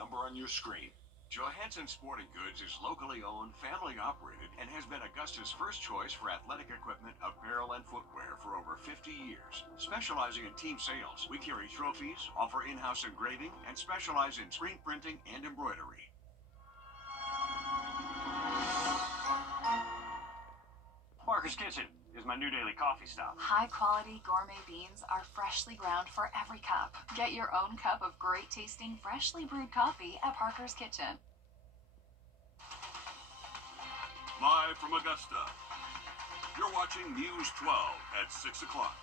number on your screen. Johansson Sporting Goods is locally owned, family operated, and has been Augusta's first choice for athletic equipment, apparel, and footwear for over 50 years. Specializing in team sales, we carry trophies, offer in-house engraving, and specialize in screen printing and embroidery. Parker's Kitchen is my new daily coffee stop. High-quality gourmet beans are freshly ground for every cup. Get your own cup of great-tasting, freshly brewed coffee at Parker's Kitchen. Live from Augusta, you're watching News 12 at 6 o'clock.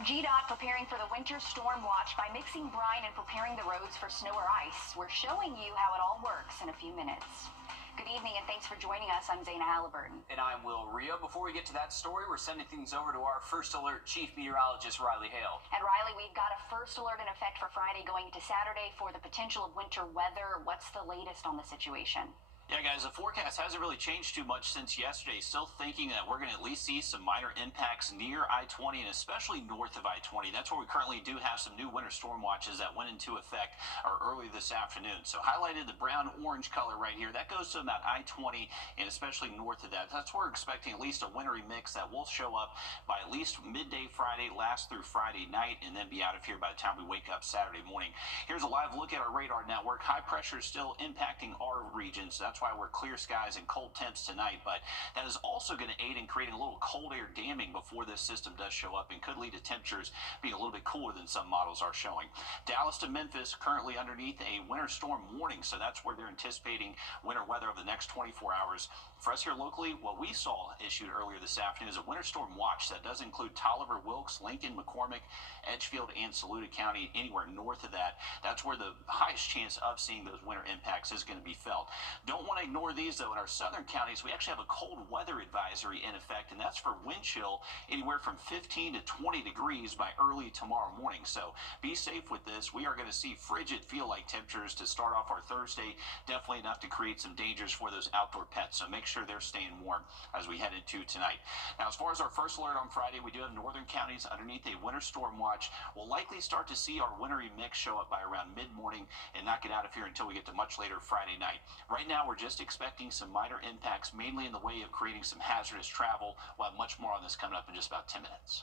GDOT preparing for the winter storm watch by mixing brine and preparing the roads for snow or ice. We're showing you how it all works in a few minutes. Good evening and thanks for joining us. I'm Zana Halliburton. And I'm Will Rio. Before we get to that story, we're sending things over to our First Alert Chief Meteorologist, Riley Hale. And Riley, we've got a first alert in effect for Friday going into Saturday for the potential of winter weather. What's the latest on the situation? Yeah, guys, the forecast hasn't really changed too much since yesterday. Still thinking that we're going to at least see some minor impacts near I-20 and especially north of I-20. That's where we currently do have some new winter storm watches that went into effect early this afternoon. So highlighted the brown-orange color right here. That goes to about I-20 and especially north of that. That's where we're expecting at least a wintry mix that will show up by at least midday Friday, last through Friday night, and then be out of here by the time we wake up Saturday morning. Here's a live look at our radar network. High pressure is still impacting our region, so that's why we're clear skies and cold temps tonight, but that is also going to aid in creating a little cold air damming before this system does show up and could lead to temperatures being a little bit cooler than some models are showing. Dallas to Memphis currently underneath a winter storm warning, so that's where they're anticipating winter weather over the next 24 hours. For us here locally, what we saw issued earlier this afternoon is a winter storm watch that does include Tolliver, Wilkes, Lincoln, McCormick, Edgefield, and Saluda County. Anywhere north of that, that's where the highest chance of seeing those winter impacts is going to be felt. Don't want to ignore these, though. In our southern counties, we actually have a cold weather advisory in effect, and that's for wind chill anywhere from 15 to 20 degrees by early tomorrow morning. So be safe with this. We are going to see frigid feel-like temperatures to start off our Thursday, definitely enough to create some dangers for those outdoor pets. So make sure they're staying warm as we head into tonight. Now, as far as our first alert on Friday, we do have northern counties underneath a winter storm watch. We'll likely start to see our wintry mix show up by around mid-morning and not get out of here until we get to much later Friday night. Right now, we're just expecting some minor impacts, mainly in the way of creating some hazardous travel. We'll have much more on this coming up in just about 10 minutes.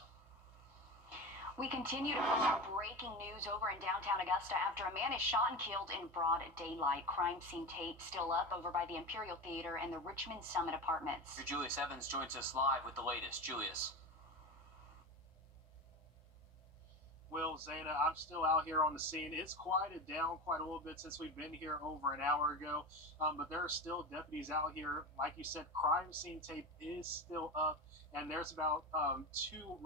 We continue to post breaking news over in downtown Augusta after a man is shot and killed in broad daylight. Crime scene tape still up over by the Imperial Theater and the Richmond Summit Apartments. Julius Evans joins us live with the latest. Julius. Will, Zana, I'm still out here on the scene. It's quieted down quite a little bit since we've been here over an hour ago, but there are still deputies out here. Like you said, crime scene tape is still up, and there's about two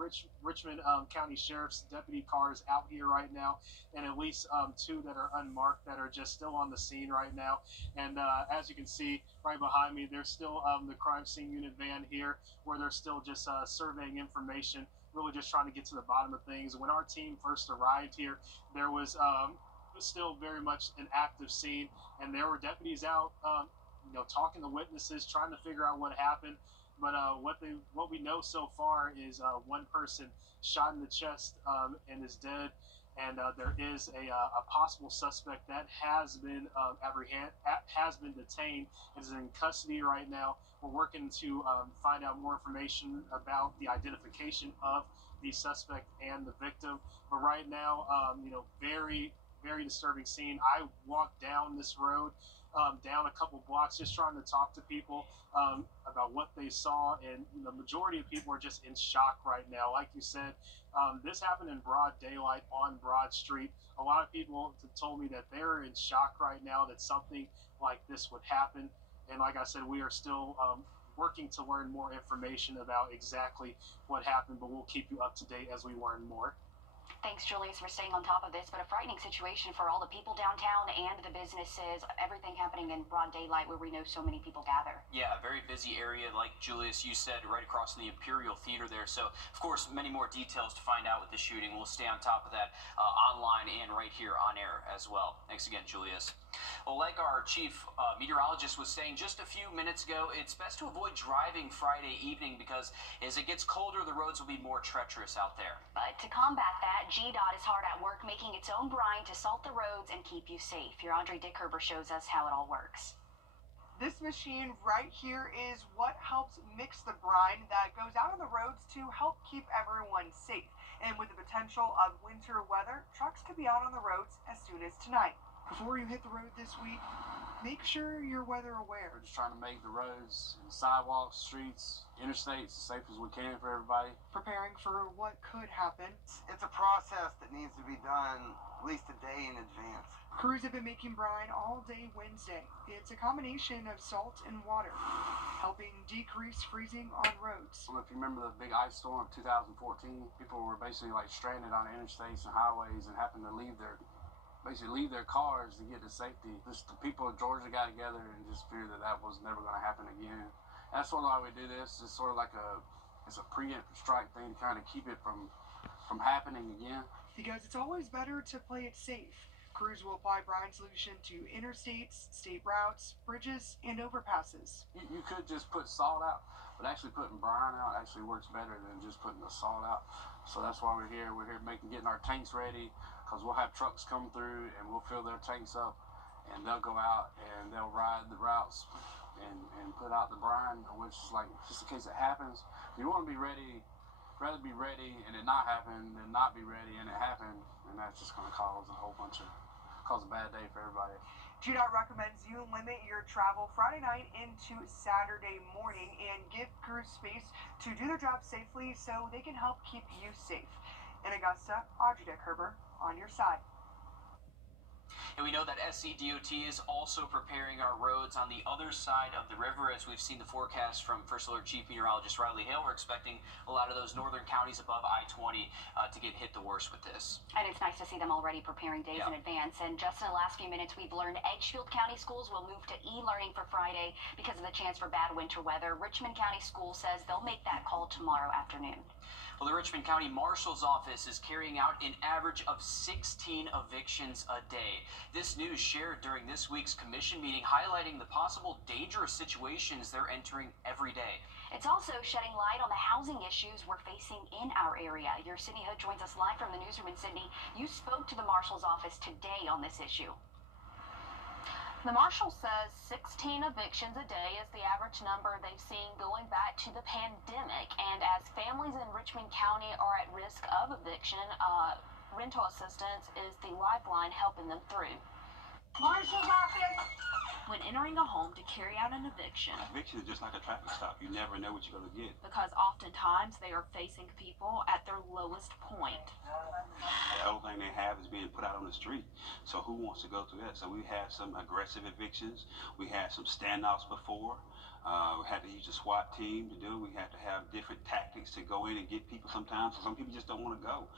Richmond County Sheriff's deputy cars out here right now, and at least two that are unmarked that are just still on the scene right now. And as you can see right behind me, there's still the crime scene unit van here where they're still just surveying information, really just trying to get to the bottom of things. When our team first arrived here, there was still very much an active scene, and there were deputies out, talking to witnesses, trying to figure out what happened. But what we know so far is one person shot in the chest and is dead, and there is a possible suspect that has been detained and is in custody right now. We're working to find out more information about the identification of the suspect and the victim. But right now, very, very disturbing scene. I walked down this road, down a couple blocks, just trying to talk to people about what they saw, and the majority of people are just in shock right now. Like you said, this happened in broad daylight on Broad Street. A lot of people told me that they're in shock right now that something like this would happen. And like I said, we are still working to learn more information about exactly what happened, but we'll keep you up to date as we learn more. Thanks, Julius, for staying on top of this, but a frightening situation for all the people downtown and the businesses, everything happening in broad daylight where we know so many people gather. Yeah, a very busy area, like Julius, you said, right across from the Imperial Theater there. So, of course, many more details to find out with the shooting. We'll stay on top of that online and right here on air as well. Thanks again, Julius. Well, like our chief meteorologist was saying just a few minutes ago, it's best to avoid driving Friday evening because as it gets colder, the roads will be more treacherous out there. But to combat that, GDOT is hard at work making its own brine to salt the roads and keep you safe. Your Andre Dickherber shows us how it all works. This machine right here is what helps mix the brine that goes out on the roads to help keep everyone safe. And with the potential of winter weather, trucks could be out on the roads as soon as tonight. Before you hit the road this week, make sure you're weather aware. We're just trying to make the roads and sidewalks, streets, interstates as safe as we can for everybody. Preparing for what could happen. It's a process that needs to be done at least a day in advance. Crews have been making brine all day Wednesday. It's a combination of salt and water, helping decrease freezing on roads. Well, if you remember the big ice storm of 2014, people were basically like stranded on interstates and highways and having to leave their cars to get to safety. Just the people of Georgia got together and just feared that that was never going to happen again. That's sort of why we do this. It's sort of like it's a preemptive strike thing to kind of keep it from happening again. Because it's always better to play it safe. Crews will apply brine solution to interstates, state routes, bridges, and overpasses. You could just put salt out, but actually putting brine out actually works better than just putting the salt out. So that's why we're here. We're here getting our tanks ready, because we'll have trucks come through and we'll fill their tanks up, and they'll go out and they'll ride the routes and put out the brine, which is like just in case it happens. You want to be ready. Rather be ready and it not happen than not be ready and it happen, and that's just going to cause a bad day for everybody. GDOT recommends you limit your travel Friday night into Saturday morning and give crews space to do their job safely so they can help keep you safe. In Augusta, Audrey Dickherber on your side. And we know that SCDOT is also preparing our roads on the other side of the river. As we've seen the forecast from First Alert Chief Meteorologist Riley Hale, we're expecting a lot of those northern counties above I-20 to get hit the worst with this. And it's nice to see them already preparing days in advance. And just in the last few minutes, we've learned Edgefield County schools will move to e-learning for Friday because of the chance for bad winter weather. Richmond County School says they'll make that call tomorrow afternoon. Well, the Richmond County Marshal's Office is carrying out an average of 16 evictions a day. This news shared during this week's commission meeting, highlighting the possible dangerous situations they're entering every day. It's also shedding light on the housing issues we're facing in our area. Your Sydney Hood joins us live from the newsroom in Sydney. You spoke to the Marshal's Office today on this issue. The Marshal says 16 evictions a day is the average number they've seen going back to the pandemic. And as families in Richmond County are at risk of eviction, rental assistance is the lifeline helping them through. Marshal's Office! When entering a home to carry out an eviction, Eviction is just like a traffic stop. You never know what you're going to get. because oftentimes they are facing people at their lowest point. The only thing they have is being put out on the street. So who wants to go through that? So we had some aggressive evictions. We had some standoffs before. We had to use a SWAT team to do it. We had to have different tactics to go in and get people sometimes. So some people just don't want to go.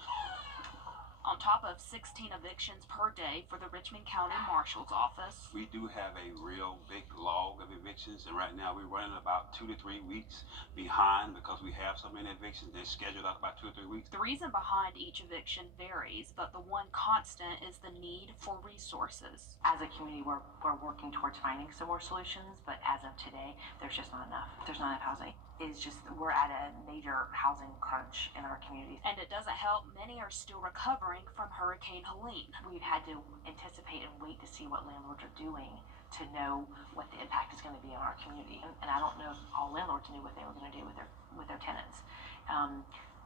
On top of 16 evictions per day for the Richmond County Marshal's Office. We do have a real big log of evictions, and right now we're running about 2 to 3 weeks behind because we have so many evictions. They're scheduled out about 2 or 3 weeks. The reason behind each eviction varies, but the one constant is the need for resources. As a community, we're working towards finding some more solutions, but as of today, there's just not enough. There's not enough housing. It's just, we're at a major housing crunch in our community. And it doesn't help, many are still recovering from Hurricane Helene. We've had to anticipate and wait to see what landlords are doing to know what the impact is going to be on our community. And I don't know if all landlords knew what they were going to do with their tenants.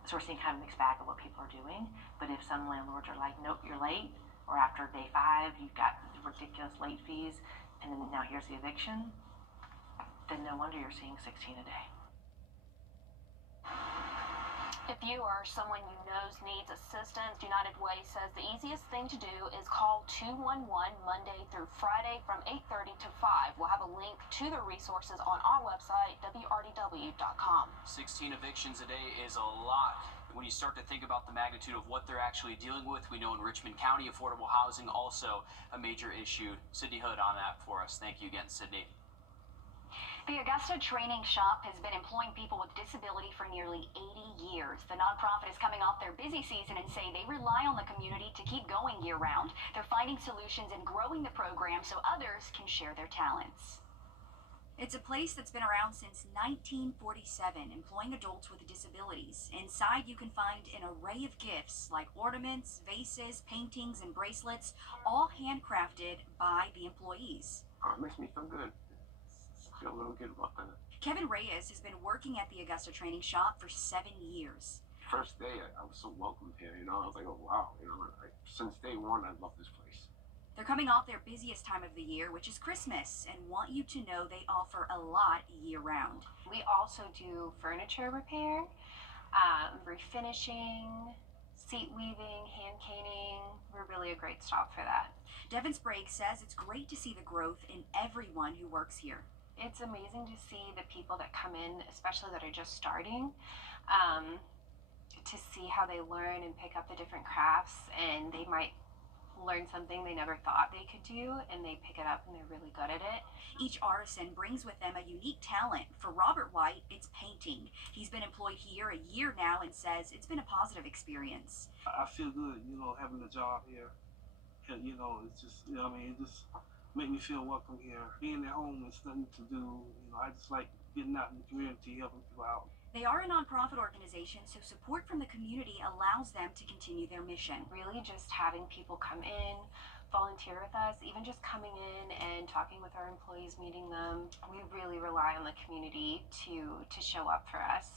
So we're seeing kind of a mixed bag of what people are doing. But if some landlords are like, nope, you're late, or after day 5, you've got ridiculous late fees, and then now here's the eviction, then no wonder you're seeing 16 a day. If you or someone you know needs assistance, United Way says the easiest thing to do is call 211 Monday through Friday from 8:30 to 5. We'll have a link to the resources on our website, wrdw.com. 16 evictions a day is a lot. When you start to think about the magnitude of what they're actually dealing with, we know in Richmond County, affordable housing also a major issue. Sydney Hood on that for us. Thank you again, Sydney. The Augusta Training Shop has been employing people with disability for nearly 80 years. The nonprofit is coming off their busy season and say they rely on the community to keep going year-round. They're finding solutions and growing the program so others can share their talents. It's a place that's been around since 1947, employing adults with disabilities. Inside, you can find an array of gifts like ornaments, vases, paintings, and bracelets, all handcrafted by the employees. Oh, it makes me feel good. Feel a little good about that. Kevin Reyes has been working at the Augusta Training Shop for 7 years. First day, I was so welcomed here, I was like, oh, wow, since day one, I love this place. They're coming off their busiest time of the year, which is Christmas, and want you to know they offer a lot year-round. We also do furniture repair, refinishing, seat weaving, hand caning. We're really a great stop for that. Devin Sprague says it's great to see the growth in everyone who works here. It's amazing to see the people that come in, especially that are just starting, to see how they learn and pick up the different crafts, and they might learn something they never thought they could do, and they pick it up and they're really good at it. Each artisan brings with them a unique talent. For Robert White, it's painting. He's been employed here a year now and says it's been a positive experience. I feel good, having a job here. And, it's just, it just make me feel welcome here. Being at home is nothing to do. I just like getting out in the community, helping people out. They are a nonprofit organization, so support from the community allows them to continue their mission. Really just having people come in, volunteer with us, even just coming in and talking with our employees, meeting them. We really rely on the community to show up for us.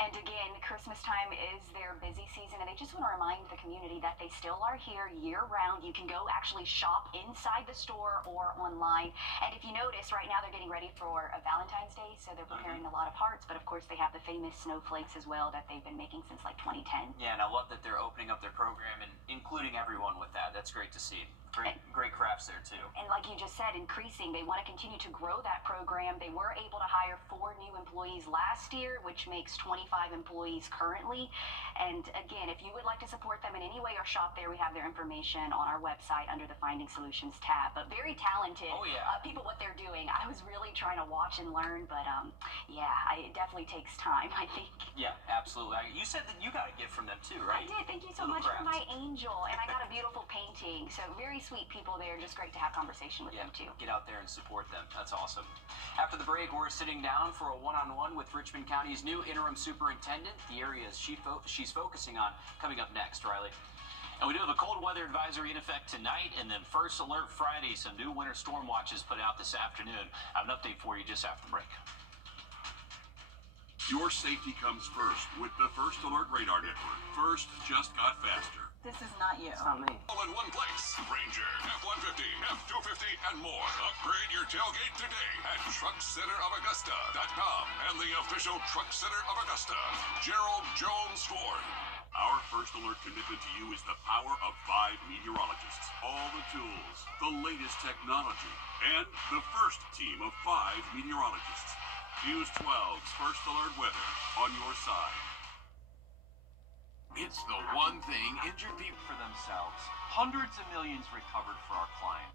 And again, Christmas time is their busy season, and they just want to remind the community that they still are here year-round. You can go actually shop inside the store or online. And if you notice, right now they're getting ready for a Valentine's Day, so they're preparing a lot of hearts. But of course, they have the famous snowflakes as well that they've been making since like 2010. Yeah, and I love that they're opening up their program and including everyone with that. That's great to see. Great crafts there too. And like you just said, increasing. They want to continue to grow that program. They were able to hire 4 new employees last year, which makes 25 employees currently. And again, if you would like to support them in any way or shop there, we have their information on our website under the Finding Solutions tab. But very talented people, what they're doing. I was really trying to watch and learn, but it definitely takes time, I think. Yeah, absolutely. You said that you got a gift from them too, right? I did. Thank you so much for my angel. And I got a beautiful painting. So very sweet people there. Just great to have conversation with them too. Get out there and support them. That's awesome. After the break, we're sitting down for a one-on-one with Richmond County's new interim superintendent. The areas she's focusing on coming up next, Riley. And we do have a cold weather advisory in effect tonight, and then First Alert Friday, some new winter storm watches put out this afternoon. I have an update for you just after the break. Your safety comes first with the First Alert Radar Network. First just got faster. This is not you. It's not me. All in one place. Ranger, F-150, F-250, and more. Upgrade your tailgate today at TruckCenterofAugusta.com and the official Truck Center of Augusta. Gerald Jones Ford. Our First Alert commitment to you is the power of 5 meteorologists, all the tools, the latest technology, and the first team of 5 meteorologists. News 12's First Alert Weather on your side. It's the one thing injured people for themselves. Hundreds of millions recovered for our client.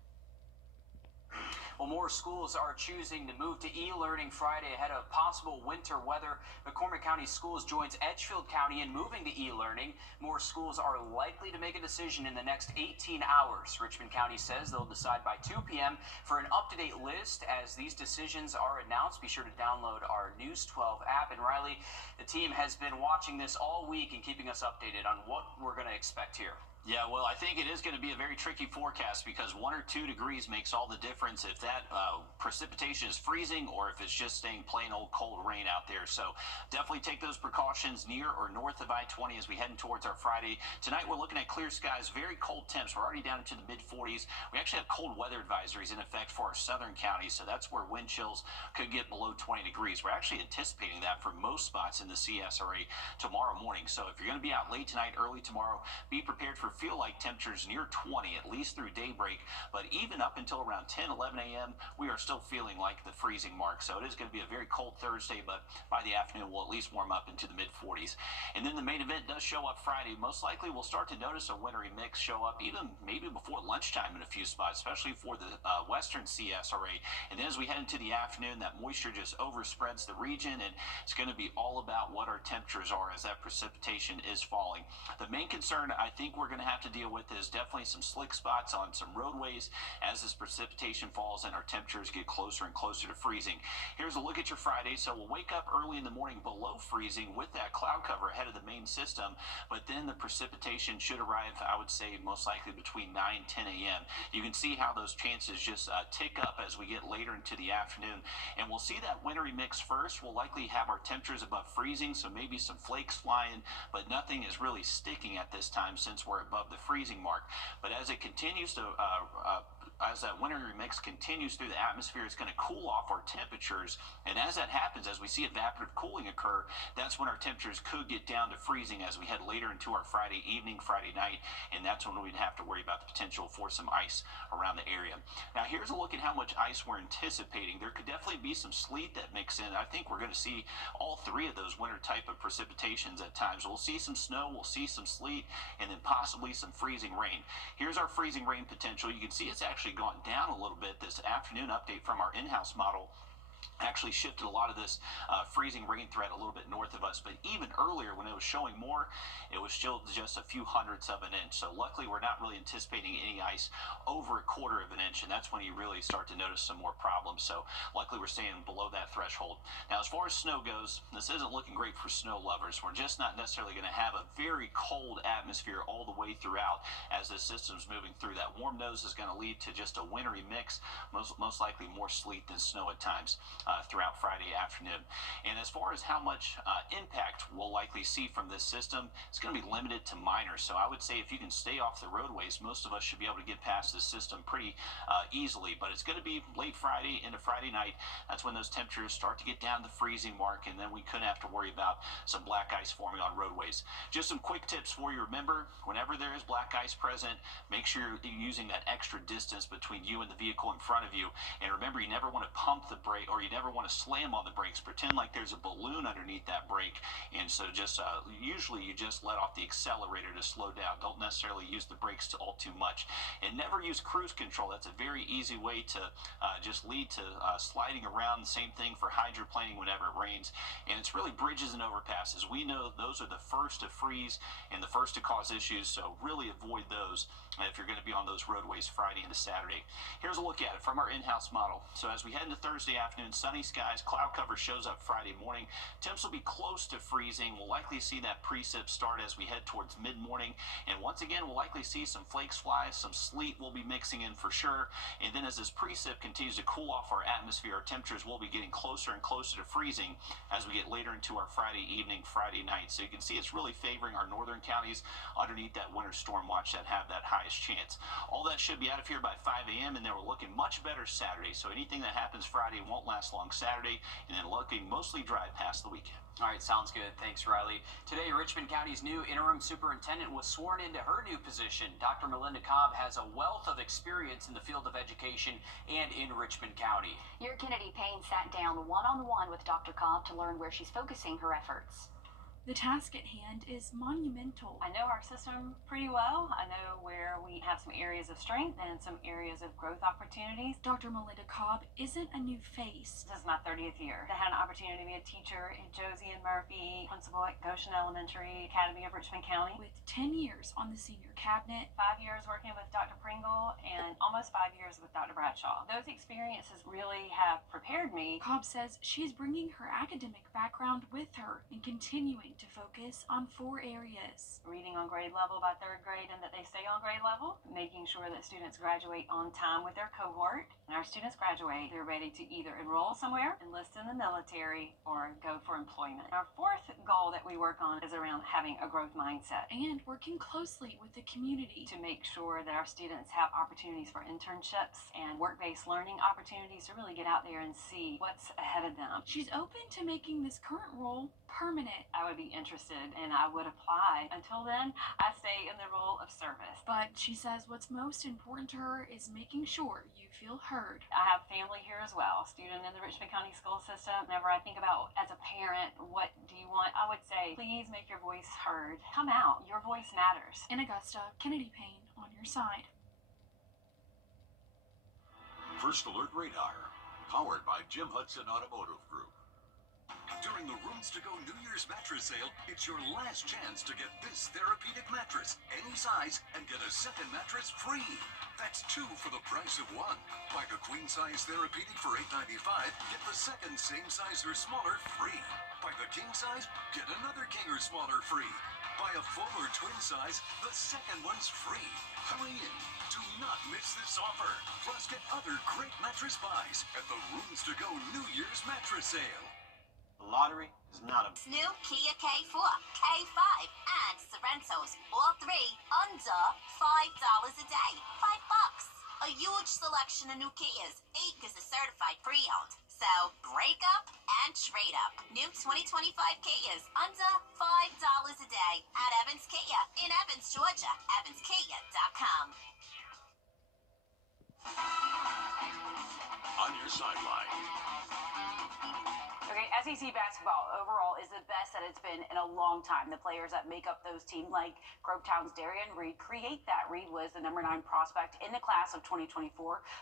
Well, more schools are choosing to move to e-learning Friday ahead of possible winter weather. McCormick County Schools joins Edgefield County in moving to e-learning. More schools are likely to make a decision in the next 18 hours. Richmond County says they'll decide by 2 p.m. For an up-to-date list as these decisions are announced, be sure to download our News 12 app. And Riley, the team has been watching this all week and keeping us updated on what we're going to expect here. Yeah, well, I think it is going to be a very tricky forecast because 1 or 2 degrees makes all the difference if that precipitation is freezing or if it's just staying plain old cold rain out there. So definitely take those precautions near or north of I-20 as we head towards our Friday. Tonight we're looking at clear skies, very cold temps. We're already down into the mid-40s. We actually have cold weather advisories in effect for our southern counties, so that's where wind chills could get below 20 degrees. We're actually anticipating that for most spots in the CSRA tomorrow morning. So if you're going to be out late tonight, early tomorrow, be prepared for feel like temperatures near 20, at least through daybreak. But even up until around 10, 11 a.m., we are still feeling like the freezing mark. So it is going to be a very cold Thursday, but by the afternoon, we'll at least warm up into the mid 40s. And then the main event does show up Friday. Most likely, we'll start to notice a wintry mix show up even maybe before lunchtime in a few spots, especially for the western CSRA. And then as we head into the afternoon, that moisture just overspreads the region, and it's going to be all about what our temperatures are as that precipitation is falling. The main concern I think we're going to have to deal with is definitely some slick spots on some roadways as this precipitation falls and our temperatures get closer and closer to freezing. Here's a look at your Friday. So we'll wake up early in the morning below freezing with that cloud cover ahead of the main system, but then the precipitation should arrive, I would say, most likely between 9 and 10 a.m. You can see how those chances just tick up as we get later into the afternoon, and we'll see that wintry mix first. We'll likely have our temperatures above freezing, so maybe some flakes flying, but nothing is really sticking at this time since we're above the freezing mark. But as it continues to as that wintry mix continues through the atmosphere, it's going to cool off our temperatures. And as that happens, as we see evaporative cooling occur, that's when our temperatures could get down to freezing as we head later into our Friday evening, Friday night. And that's when we'd have to worry about the potential for some ice around the area. Now, here's a look at how much ice we're anticipating. There could definitely be some sleet that mix in. I think we're going to see all three of those winter type of precipitations at times. We'll see some snow, we'll see some sleet, and then possibly some freezing rain. Here's our freezing rain potential. You can see it's actually gone down a little bit. This afternoon update from our in-house model actually shifted a lot of this freezing rain threat a little bit north of us, but even earlier when it was showing more, it was still just a few hundredths of an inch. So luckily we're not really anticipating any ice over a quarter of an inch, and that's when you really start to notice some more problems. So luckily we're staying below that threshold. Now, as far as snow goes, this isn't looking great for snow lovers. We're just not necessarily going to have a very cold atmosphere all the way throughout as this system's moving through. That warm nose is going to lead to just a wintry mix, most likely more sleet than snow at times throughout Friday afternoon. And as far as how much impact we'll likely see from this system, it's going to be limited to minor. So I would say if you can stay off the roadways, most of us should be able to get past this system pretty easily. But it's going to be late Friday into Friday night. That's when those temperatures start to get down to the freezing mark, and then we could have to worry about some black ice forming on roadways. Just some quick tips for you. Remember, whenever there is black ice present, make sure you're using that extra distance between you and the vehicle in front of you. And remember, you never want to pump the brake, or you never want to slam on the brakes. Pretend like there's a balloon underneath that brake, and so just usually you just let off the accelerator to slow down. Don't necessarily use the brakes all too much, and never use cruise control. That's a very easy way to just lead to sliding around. The same thing for hydroplaning whenever it rains, and it's really bridges and overpasses. We know those are the first to freeze and the first to cause issues, so really avoid those if you're going to be on those roadways Friday into Saturday. Here's a look at it from our in-house model. So as we head into Thursday afternoon, sunny skies, cloud cover shows up Friday morning. Temps will be close to freezing. We'll likely see that precip start as we head towards mid-morning. And once again, we'll likely see some flakes fly, some sleet will be mixing in for sure. And then as this precip continues to cool off our atmosphere, our temperatures will be getting closer and closer to freezing as we get later into our Friday evening, Friday night. So you can see it's really favoring our northern counties underneath that winter storm watch that have that highest chance. All that should be out of here by 5 a.m. and then we're looking much better Saturday. So anything that happens Friday won't last long Saturday, and then looking mostly dry past the weekend. All right, sounds good. Thanks, Riley. Today, Richmond County's new interim superintendent was sworn into her new position. Dr. Melinda Cobb has a wealth of experience in the field of education and in Richmond County. Your Kennedy Payne sat down one-on-one with Dr. Cobb to learn where she's focusing her efforts. The task at hand is monumental. I know our system pretty well. I know where we have some areas of strength and some areas of growth opportunities. Dr. Melinda Cobb isn't a new face. This is my 30th year. I had an opportunity to be a teacher in Josie and Murphy, principal at Goshen Elementary, Academy of Richmond County. With 10 years on the senior cabinet, 5 years working with Dr. Pringle, and almost 5 years with Dr. Bradshaw. Those experiences really have prepared me. Cobb says she's bringing her academic background with her and continuing to focus on 4 areas. Reading on grade level by 3rd grade and that they stay on grade level. Making sure that students graduate on time with their cohort. When our students graduate, they're ready to either enroll somewhere, enlist in the military, or go for employment. Our 4th goal that we work on is around having a growth mindset. And working closely with the community to make sure that our students have opportunities for internships and work-based learning opportunities to really get out there and see what's ahead of them. She's open to making this current role permanent. I would be interested and I would apply. Until then, I stay in the role of service. But she says what's most important to her is making sure you feel heard. I have family here as well, a student in the Richmond County school system. Whenever I think about, as a parent, what do you want, I would say, please make your voice heard. Come out. Your voice matters. In Augusta, Kennedy Payne on your side. First Alert Radar, powered by Jim Hudson Automotive Group. During the Rooms to Go New Year's mattress sale, it's your last chance to get this therapeutic mattress, any size, and get a second mattress free. That's 2 for the price of 1. Buy the queen size therapeutic for $8.95, get the second same size or smaller free. Buy the king size, get another king or smaller free. Buy a full or twin size, the second one's free. Hurry in. Do not miss this offer. Plus, get other great mattress buys at the Rooms to Go New Year's mattress sale. The lottery is not a... New Kia K4, K5, and Sorrento's, all 3 under $5 a day. $5. A huge selection of new Kias. 8 is a certified pre-owned. So break up and trade up. New 2025 Kias under $5 a day at Evans Kia in Evans, Georgia. EvansKia.com. On your sideline. Okay, SEC basketball overall is the best that it's been in a long time. The players that make up those teams, like Grovetown's Darian Reed, create that. Reed was the number 9 prospect in the class of 2024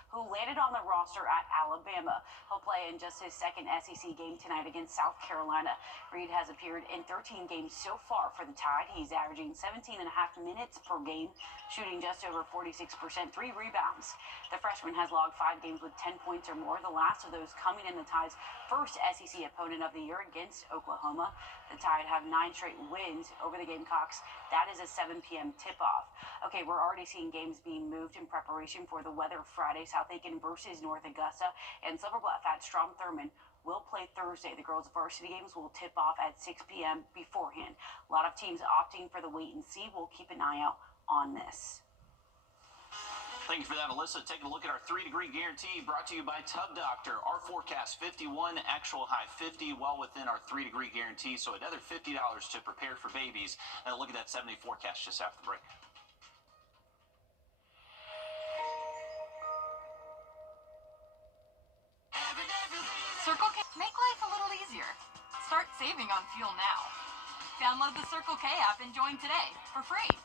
who landed on the roster at Alabama. He'll play in just his second SEC game tonight against South Carolina. Reed has appeared in 13 games so far for the Tide. He's averaging 17.5 minutes per game, shooting just over 46%, 3 rebounds. The freshman has logged 5 games with 10 points or more, the last of those coming in the Tide's first SEC opponent of the year against Oklahoma. The Tide have 9 straight wins over the Gamecocks. That is a 7 p.m. tip-off. Okay, we're already seeing games being moved in preparation for the weather Friday. South Aiken versus North Augusta, and Silver Bluff at Strom Thurmond will play Thursday. The girls' varsity games will tip off at 6 p.m. beforehand. A lot of teams opting for the wait and see. We'll keep an eye out on this. Thank you for that, Alyssa. Taking a look at our 3-degree guarantee brought to you by Tub Doctor. Our forecast 51, actual high 50, well within our 3-degree guarantee. So another $50 to prepare for babies. And look at that 70 forecast just after the break. Circle K, make life a little easier. Start saving on fuel now. Download the Circle K app and join today for free.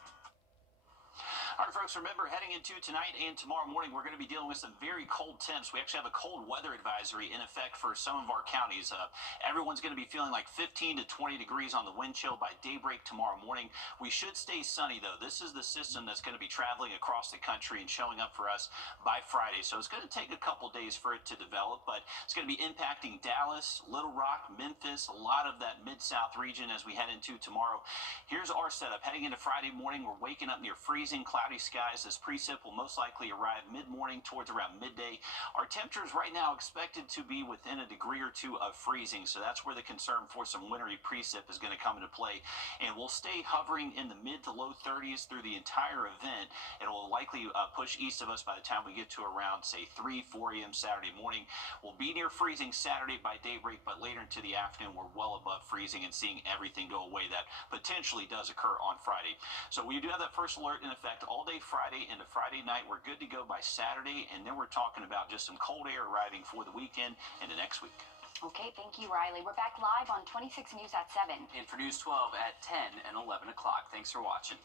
All right, folks, remember, heading into tonight and tomorrow morning, we're going to be dealing with some very cold temps. We actually have a cold weather advisory in effect for some of our counties. Everyone's going to be feeling like 15 to 20 degrees on the wind chill by daybreak tomorrow morning. We should stay sunny, though. This is the system that's going to be traveling across the country and showing up for us by Friday. So it's going to take a couple days for it to develop, but it's going to be impacting Dallas, Little Rock, Memphis, a lot of that Mid-South region as we head into tomorrow. Here's our setup. Heading into Friday morning, we're waking up near freezing, cloudy skies. This precip will most likely arrive mid-morning towards around midday. Our temperatures right now expected to be within a degree or 2 of freezing, so that's where the concern for some wintry precip is going to come into play. And we'll stay hovering in the mid to low 30s through the entire event. It will likely push east of us by the time we get to around, say, 3, 4 a.m. Saturday morning. We'll be near freezing Saturday by daybreak, but later into the afternoon, we're well above freezing and seeing everything go away that potentially does occur on Friday. So we do have that first alert in effect all day Friday into Friday night. We're good to go by Saturday, and then we're talking about just some cold air arriving for the weekend and the next week. Okay, thank you, Riley. We're back live on 26 News at 7. And for News 12 at 10 and 11 o'clock. Thanks for watching.